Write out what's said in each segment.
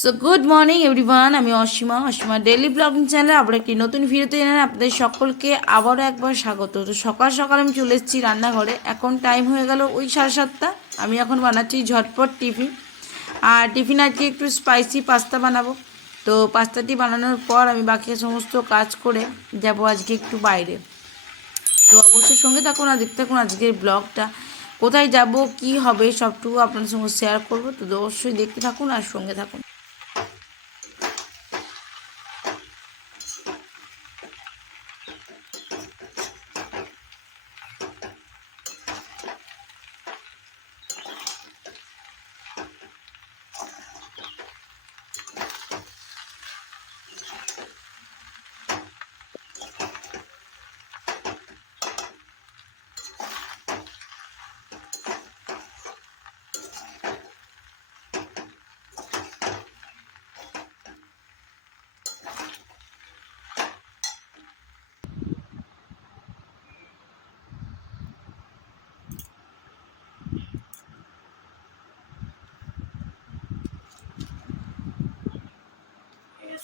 So good morning everyone, আমি Asima daily blogging চ্যানেলে আবার একটি নতুন ভিডিওতে জানাই আপনাদের সকলকে আবারও একবার স্বাগত। তো সকাল সকাল আমি চলে এসেছি রান্নাঘরে। এখন টাইম হয়ে গেল ওই 7:30। আমি এখন বানাচ্ছি ঝটপট টিফিন। আর টিফিন আজকে একটু স্পাইসি পাস্তা বানাবো। তো পাস্তাটি বানানোর পর আমি বাকি সমস্ত কাজ করে যাব আজকে একটু বাইরে। তো অবশ্যই সঙ্গে থাকুন আর দেখতে থাকুন আজকের ব্লগটা। কোথায় যাব, কি হবে, সবটুকু আপনাদের সঙ্গে শেয়ার করবো। তো অবশ্যই দেখতে থাকুন আর সঙ্গে থাকুন।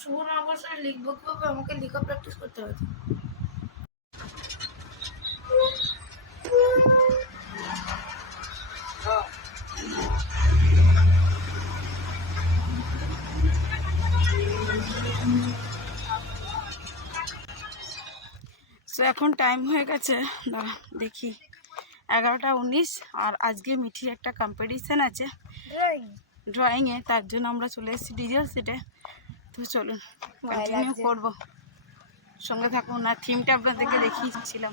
শুভ নববর্ষে লিখবো কিভাবে? আমাকে লেখা প্র্যাকটিস করতে হবে। তো এখন টাইম হয়ে গেছে, দাঁড়া দেখি 11টা 19। আর আজকে মিঠির একটা কম্পিটিশান আছে ড্রয়িংয়ে, তার জন্য আমরা চলে এসেছি ডিজেল সেটে। তো চলুন কন্টিনিউ করবো, সঙ্গে থাকুন। আর থিমটা আপনাদেরকে দেখিয়েছিলাম।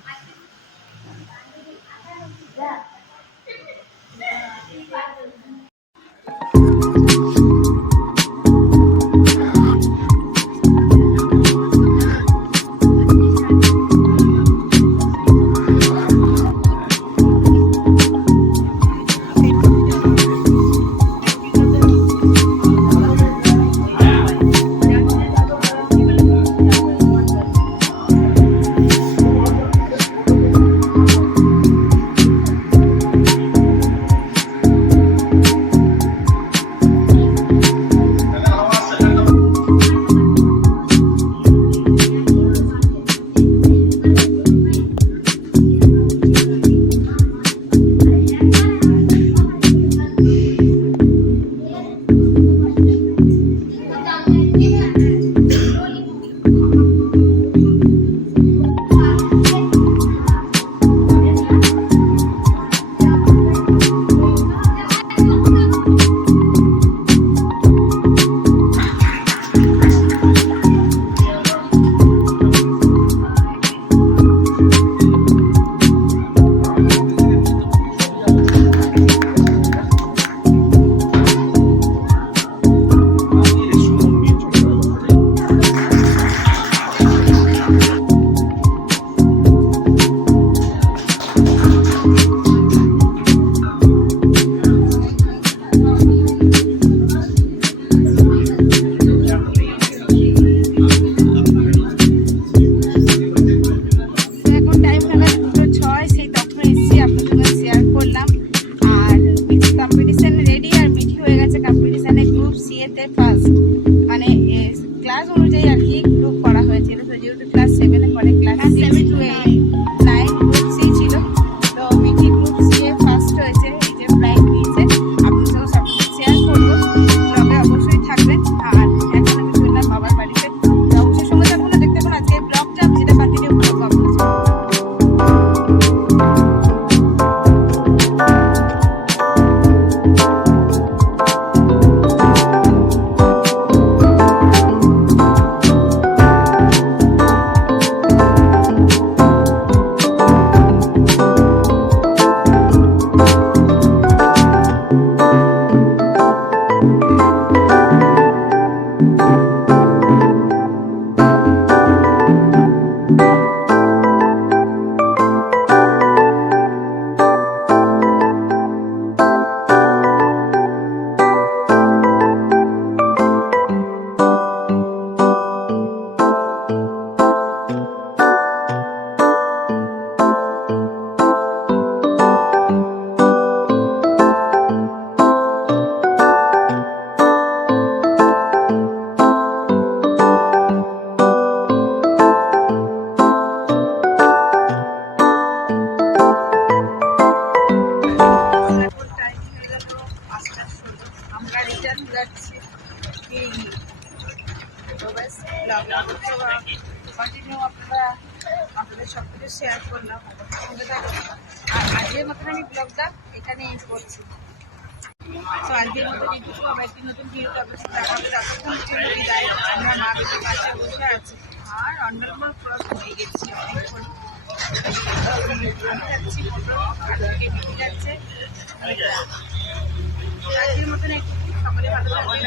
যাচ্ছি তো ব্যাস কন্টিনিউ আপনাদের সব কিছু শেয়ার করলাম সঙ্গে থাকবে। আর আজকের মতন আমি ব্লগটা এখানে এন্ড করছি। তো আজকের মতন এইটুকু, আমরা একটি নতুন ভিডিওতে আপনাদের দেখাবো। ততক্ষণ জন্য বিদায়। আমরা মা বেটির কাছে বসে আছি আর অন্ডারগ্রাউন্ড ক্রস হয়ে গেছি অনেকক্ষণ। আমি যাচ্ছি আর দিকে বিটি যাচ্ছে। আজকের মতন একটু সকলে ভালো থাকবেন।